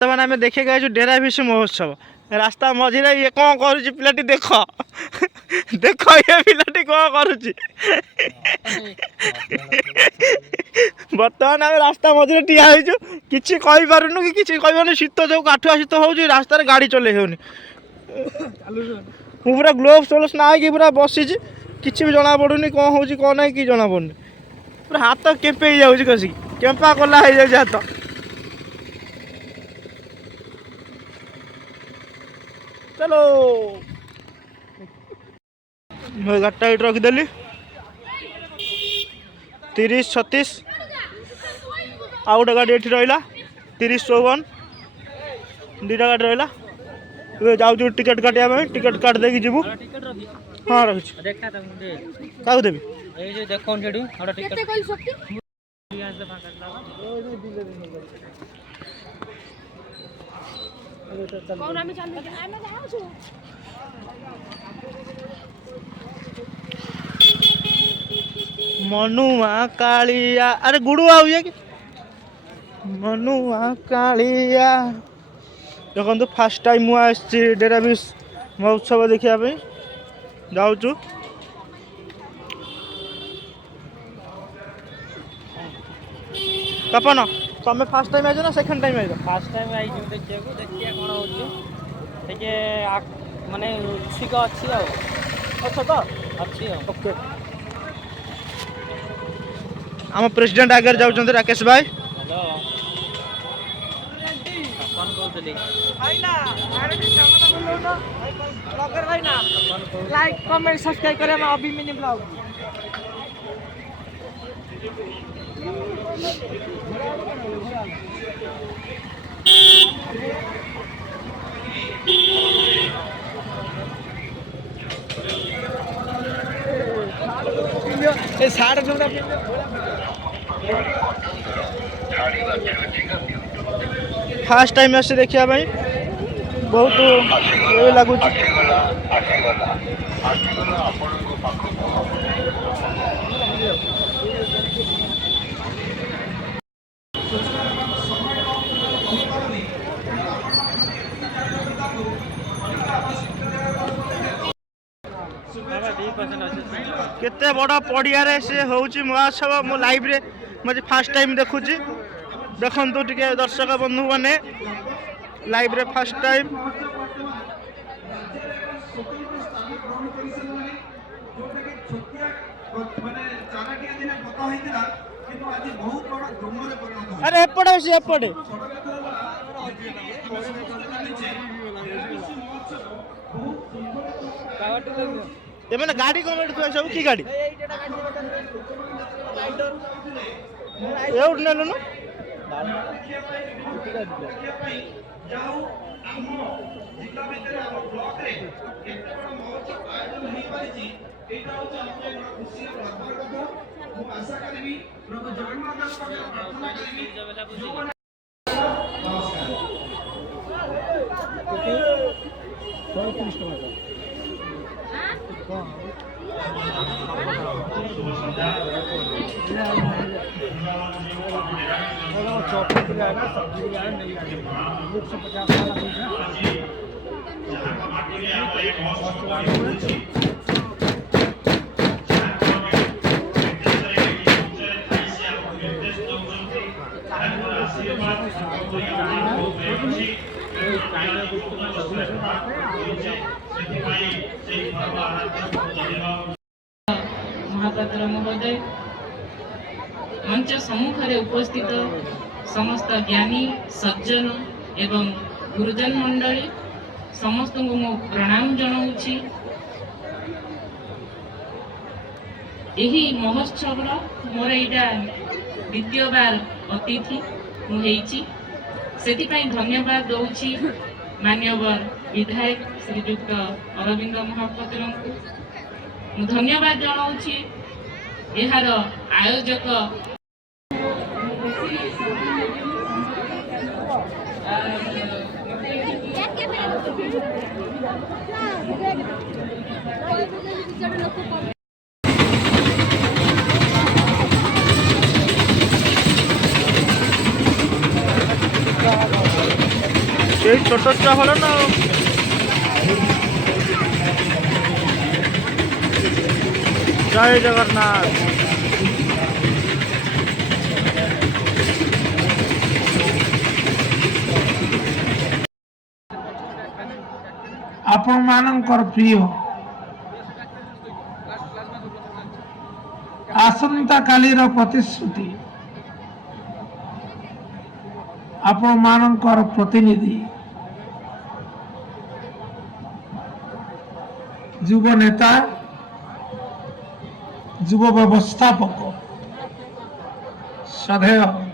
बर्तमान आम देखे गए डेरा विश्व महोत्सव रास्ता मझे ये कौन कर पिलाटी देख देख ये पिलाटी कौन कर बर्तमान आम रास्ता मझे ठिया कि पारुनु कि कहन शीत जो काठुआ शीत हो रास्तार गाड़ी चल होनी पूरा ग्लोव्स व्लोव्स ना पूरा बसी किसी भी जना पड़ूनी कौन हो कौन ना कि जना पड़ुनी पूरा हाथ केंपे जाऊँगी कसिक केंपा कला हो जाए हाथ चलो मैं गाड़टा ये रखिदेली 30 36 आउ गोटे गाड़ी ये रहा 30 54 दुटा गाड़ी रहा जाऊँ टिकेट काटा टिकेट काट देगी जीवु हाँ रखी क्या देवी मनुआ कालिया अरे गुड़ू आ कि मनुआ कालिया देखो फास्ट टाइम मुझे डेरा विश्व महोत्सव देखा जाऊँ तपन तुम फास्ट टाइम आइज ना second time eyes fast time I देखिए देखिए कौन होचे माने ठीक अच्छी अच्छा तो अच्छी ओके आम प्रेसिडेंट आगे जाऊँ राकेश भाई हेलो कौन कहते लाइक कमेंट सब्सक्राइब करें अभी मिनी ब्लॉग फास्ट टाइम आस देखा बहुत ये लगुच केते बड़ा पड़िया से होची महोत्सव मो लाइव रे मुझे फास्ट टाइम देखुची देखंतु टिके दर्शक बंधु माने लाइव रे फास्ट टाइम अरे एपटे से एपटे ये मैंने गाड़ी कौन बैठ सब की गाड़ी एउट नेलो न चौपड़ के आएगा सब्जी के आएगा नहीं आएगा 150 वाला महापात्र महोदय मंच सम्मुखें उपस्थित समस्त ज्ञानी सज्जन एवं गुरुजन मंडली समस्त को मो प्रणाम जनाऊँगी। यही महोत्सव मोर यहाँ द्वितीय बार अतिथि मुझे से धन्यवाद दूची मान्यवर विधायक श्रीयुक्त अरविंद महापात्र को धन्यवाद जनाऊँगी। यार आयोजक এই ছোট চা হলো না। জয় জগন্নাথ। आपण मानकर प्रिय आसंता कालीर प्रतिश्रुति आपण मानकर प्रतिनिधि युव नेता युव व्यवस्थापक सदैव